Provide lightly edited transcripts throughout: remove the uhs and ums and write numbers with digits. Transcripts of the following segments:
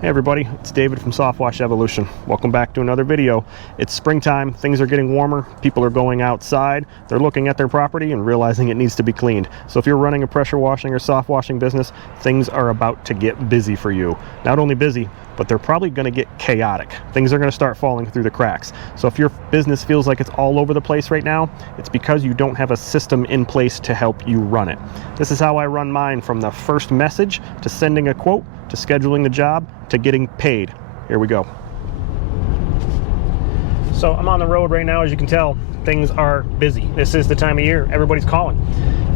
Hey everybody, it's David from Softwash Evolution. Welcome back to another video. It's springtime, things are getting warmer, people are going outside, they're looking at their property and realizing it needs to be cleaned. So if you're running a pressure washing or soft washing business, things are about to get busy for you. Not only busy, but they're probably going to get chaotic. Things are going to start falling through the cracks. So if your business feels like it's all over the place right now, it's because you don't have a system in place to help you run it. This is how I run mine, from the first message to sending a quote to scheduling the job to getting paid. Here we go. So I'm on the road right now. As you can tell, things are busy. This is the time of year everybody's calling.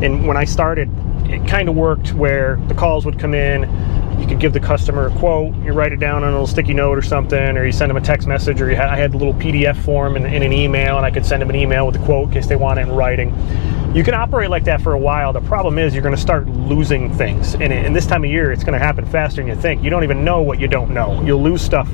And when I started, it kind of worked where the calls would come in, you could give the customer a quote, you write it down on a little sticky note or something, or you send them a text message, or I had a little PDF form in an email, and I could send them an email with a quote in case they want it in writing. You can operate like that for a while. The problem is you're going to start losing things. And this time of year, it's going to happen faster than you think. You don't even know what you don't know. You'll lose stuff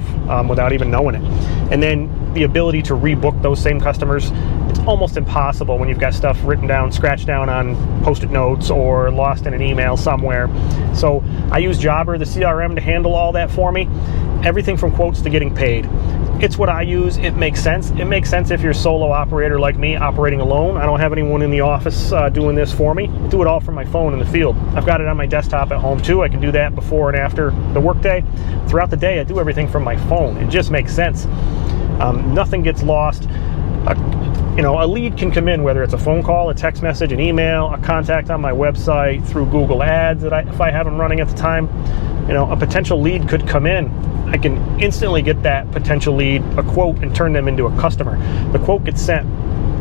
without even knowing it. And then the ability to rebook those same customers, it's almost impossible when you've got stuff written down, scratched down on Post-it notes or lost in an email somewhere. So I use Jobber, the CRM, to handle all that for me. Everything from quotes to getting paid. It's what I use. It makes sense. It makes sense if you're a solo operator like me, operating alone. I don't have anyone in the office doing this for me. I do it all from my phone in the field. I've got it on my desktop at home too. I can do that before and after the workday. Throughout the day, I do everything from my phone. It just makes sense. Nothing gets lost. A lead can come in, whether it's a phone call, a text message, an email, a contact on my website, through Google Ads if I have them running at the time. A potential lead could come in. I can instantly get that potential lead a quote and turn them into a customer. The quote gets sent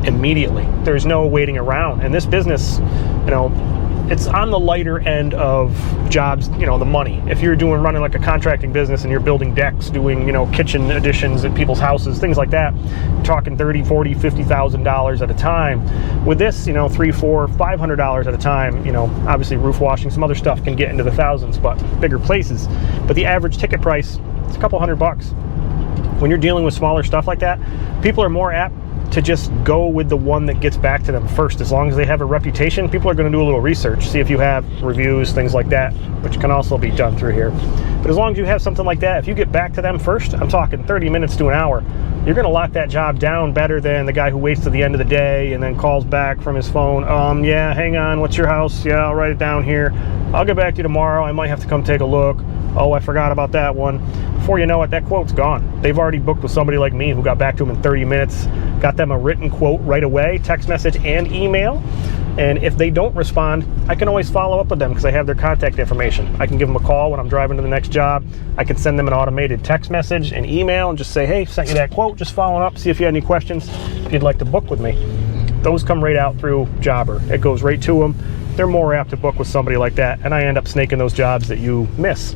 immediately. There's no waiting around. And this business, it's on the lighter end of jobs, the money. If you're running like a contracting business and you're building decks, doing, kitchen additions at people's houses, things like that, you're talking $30,000, $40,000, $50,000 at a time. With this, $300, $400, $500 at a time, obviously roof washing, some other stuff can get into the thousands, but bigger places. But the average ticket price, it's a couple $100. When you're dealing with smaller stuff like that, people are more apt to just go with the one that gets back to them first. As long as they have a reputation, people are going to do a little research, see if you have reviews, things like that, which can also be done through here. But as long as you have something like that, if you get back to them first, I'm talking 30 minutes to an hour, you're going to lock that job down better than the guy who waits to the end of the day and then calls back from his phone. Yeah, hang on, what's your house? Yeah, I'll write it down here. I'll get back to you tomorrow. I might have to come take a look. Oh, I forgot about that one. Before you know it, that quote's gone. They've already booked with somebody like me who got back to them in 30 minutes, got them a written quote right away, text message and email. And if they don't respond, I can always follow up with them because I have their contact information. I can give them a call when I'm driving to the next job. I can send them an automated text message and email and just say, hey, sent you that quote, just following up, see if you had any questions, if you'd like to book with me. Those come right out through Jobber. It goes right to them. They're more apt to book with somebody like that, and I end up snaking those jobs that you miss.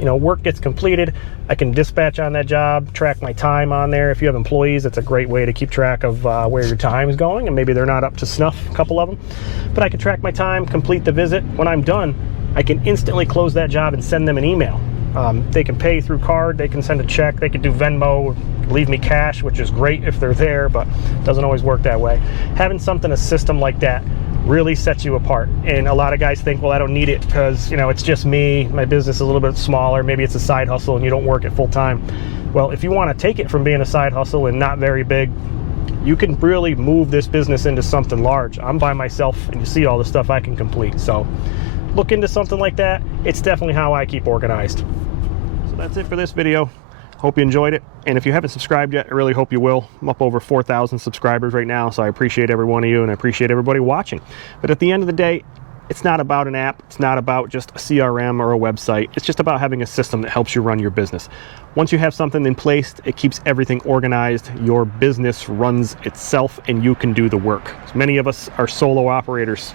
Work gets completed, I can dispatch on that job, track my time on there. If you have employees, it's a great way to keep track of where your time is going, and maybe they're not up to snuff, a couple of them. But I can track my time, complete the visit. When I'm done, I can instantly close that job and send them an email. They can pay through card, they can send a check, they can do Venmo, leave me cash, which is great if they're there, but it doesn't always work that way. Having a system like that really sets you apart. And a lot of guys think, well, I don't need it because it's just me, my business is a little bit smaller, maybe it's a side hustle and you don't work it full time. Well, if you want to take it from being a side hustle and not very big, you can really move this business into something large. I'm by myself and you see all the stuff I can complete. So look into something like that. It's definitely how I keep organized. So that's it for this video. Hope you enjoyed it, and if you haven't subscribed yet, I really hope you will. I'm up over 4,000 subscribers right now, so I appreciate every one of you, and I appreciate everybody watching. But at the end of the day, it's not about an app, it's not about just a CRM or a website, it's just about having a system that helps you run your business. Once you have something in place, it keeps everything organized, your business runs itself, and you can do the work. So many of us are solo operators.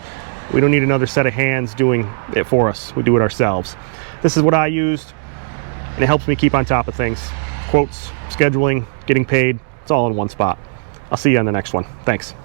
We don't need another set of hands doing it for us, we do it ourselves. This is what I used, and it helps me keep on top of things. Quotes, scheduling, getting paid, it's all in one spot. I'll see you on the next one. Thanks.